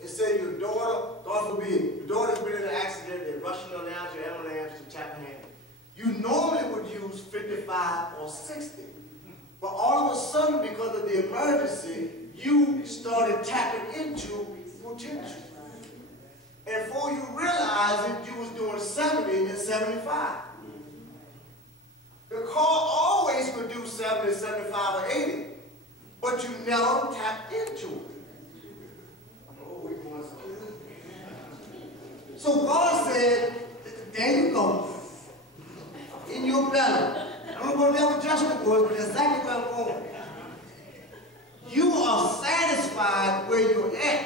and say your daughter, God forbid, your daughter's been in an accident, they're rushing her down to your ambulance to tap her hand. You normally would use 55 or 60. But all of a sudden, because of the emergency, you started tapping into potential. And before you realized it, you was doing 70 and 75. The car always could do 70, 75, or 80, but you never tapped into it. Oh, we're going somewhere. So God said, there you go, in your belly. I don't know what that adjustment was, but that's exactly where I'm going. You are satisfied where you're at,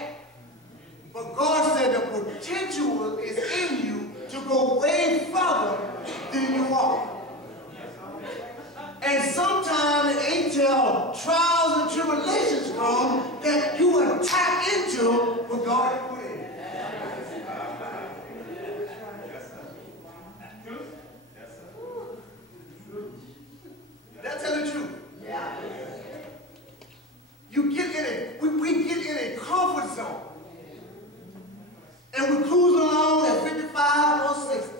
but God said the potential is in you to go way further than you are. And sometimes it ain't till trials and tribulations come that you will tap into what God has put in. Did I tell the truth? Yeah. You get in it. We get in a comfort zone. And we cruise along at 55 or 60.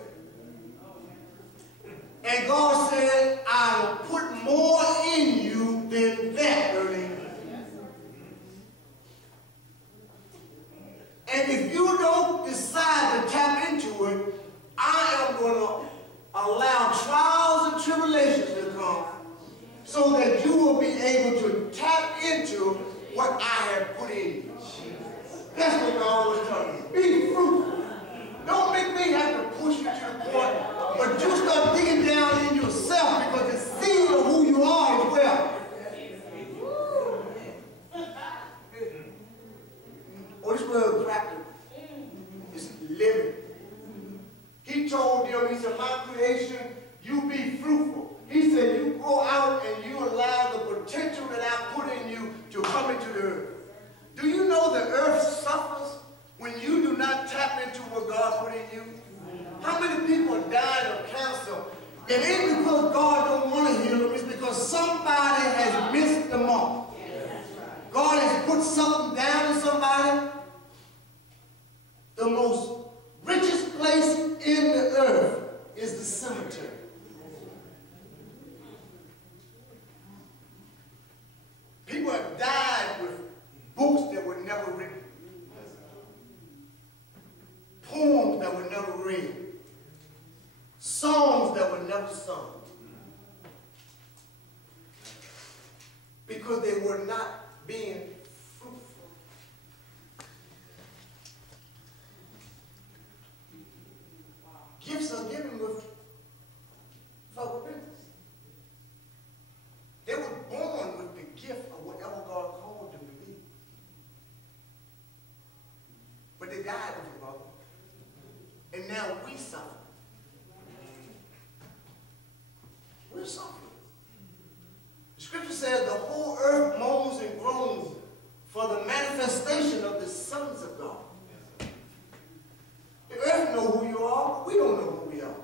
And God said, I will put more in you than that, Ernie. And if you don't decide to tap into it, I am going to allow trials and tribulations to come so that you will be able to tap into what I have put in you. That's what God was telling me. Be fruitful. Don't make me have to push you to the point, but you start digging down in yourself because the seed of who you are is well. Or this word is practical. It's living. He told them, he said, my creation, you be fruitful. He said, you go out and you allow the potential that I put in you to come into the earth. Do you know the earth suffers when you do not tap into what God put in you? How many people died of cancer? It ain't because God don't want to heal them, it's because somebody has missed the mark. God has put something down in somebody. The most richest place in the earth is the cemetery. People have died with books that were never written, poems that were never read, songs that were never sung, because they were not being fruitful. Gifts are given without repentance. They were born with the gift of whatever God called them to be. But they died with it, brother. And now we suffer. We're suffering. The scripture says the whole earth moans and groans for the manifestation of the sons of God. The earth knows who you are, but we don't know who we are.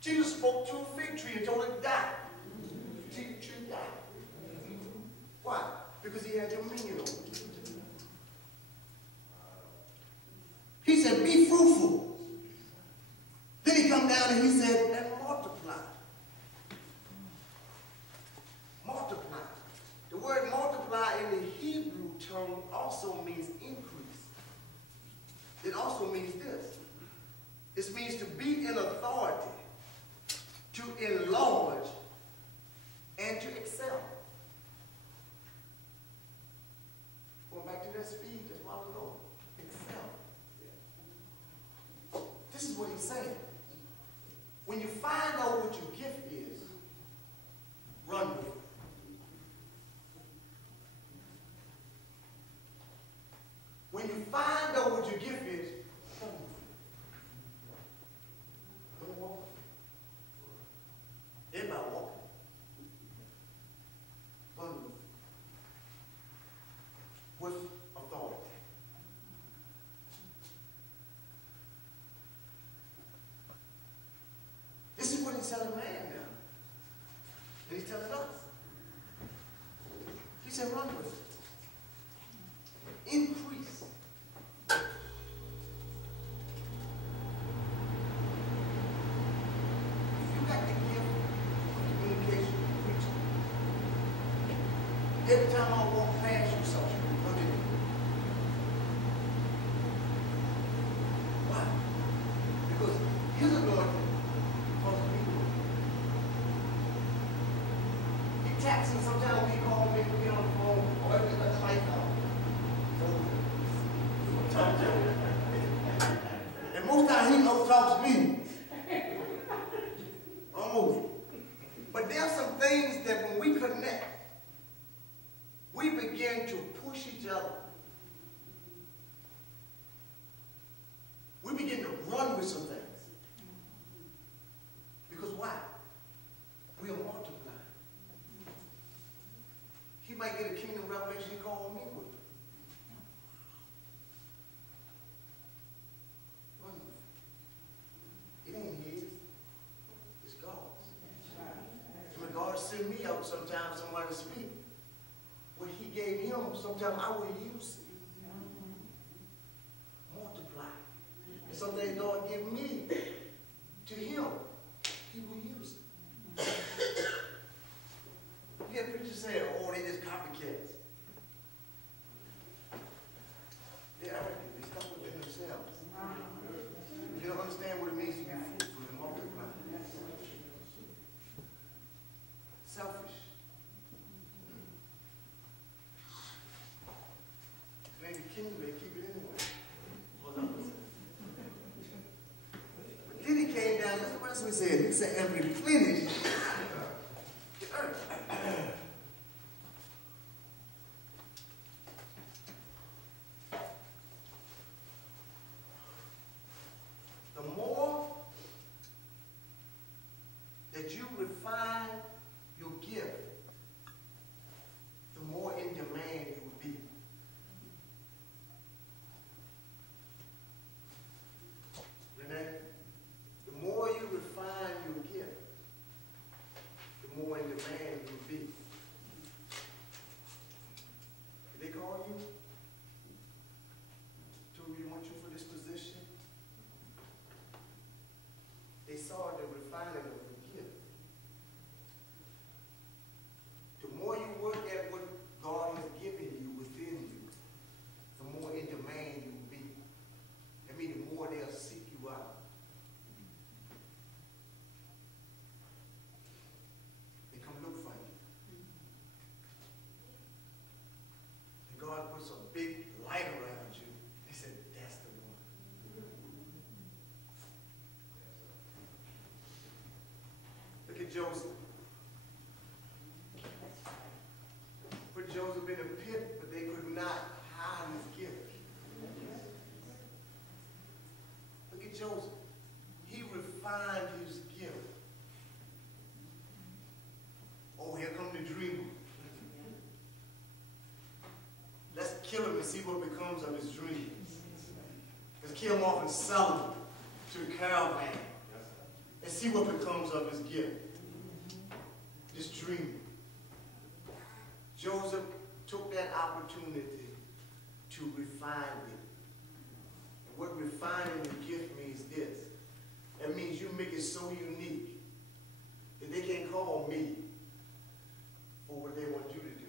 Jesus spoke to a fig tree and told it to die. The tree died. Why? Because he had dominion over it. He said, be fruitful. Then he come down and he said, and multiply. Multiply. The word multiply in the Hebrew tongue also means increase. It also means this. It means to be in authority, to enlarge, and to excel. Going back to that speed that's a while ago. Excel. This is what he's saying. When you find out what your gift is, run with it. When you find out what your gift is, run with it. Don't walk. Everybody walking. Run with it. With authority. This is what he's telling man now. And he's telling us. He said, run with it. Increase. Every time I walk past you, something. What do you do? Why? Because his anointing causes me to work. He taxing sometimes when he call me, we get on the phone, or everything got the lights off. So, talk to him. And most times he talks to me. Almost. But there are some things that when we connect, we begin to push each other. We begin to run with some things. Because why? We are multiplying. He might get a kingdom revelation he called me with. It ain't his. It's God's. And when God send me out sometimes somewhere to speak, what he gave him, sometimes I will use it. Multiply. And some things God give me to him, he will use it. You get preachers say, oh, they just copycats. They're arrogant. They stuck within themselves. You don't understand what it means to be fruitful and multiply. Selfish. It ain't the kingdom, they keep it anyway. But then he came down, listen what else he said. He said, and replenish the earth. The more that you refine your gift, the more in demand you will be. Renee, the more you refine your gift, the more in demand you will be. Did they call you? Told you they want you for this position? They saw the refining of your gift. The more you work at what God has given you within you, the more in demand you will be. I mean, the more they'll seek you out. They come look for you. And God puts a big light around you. They said, that's the one. Look at Joseph. Put Joseph in a pit, but they could not hide his gift. Look at Joseph. He refined his gift. Oh, here come the dreamer. Let's kill him and see what becomes of his dreams. Let's kill him off and sell him to the caravan and see what becomes of his gift. This dream. Joseph took that opportunity to refine it. And what refining the gift means this. That means you make it so unique that they can't call me for what they want you to do.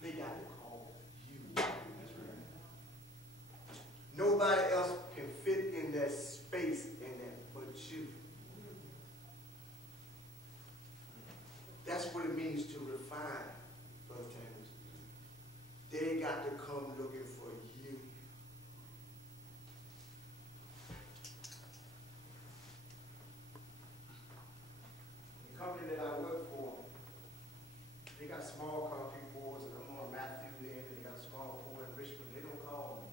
They got to call you. That's right. Nobody else can fit in that space in that but you. That's what it means to refine, Brother Tammers. They got to come looking for you. The company that I work for, they got small concrete boards, and I'm on Matthew then, and they got a small board in Richmond. They don't call me.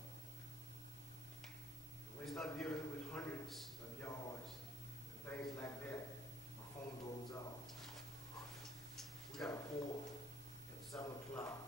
When they start dealing with hundreds of yards and things like that, my phone goes off. We got a pour at 7 o'clock.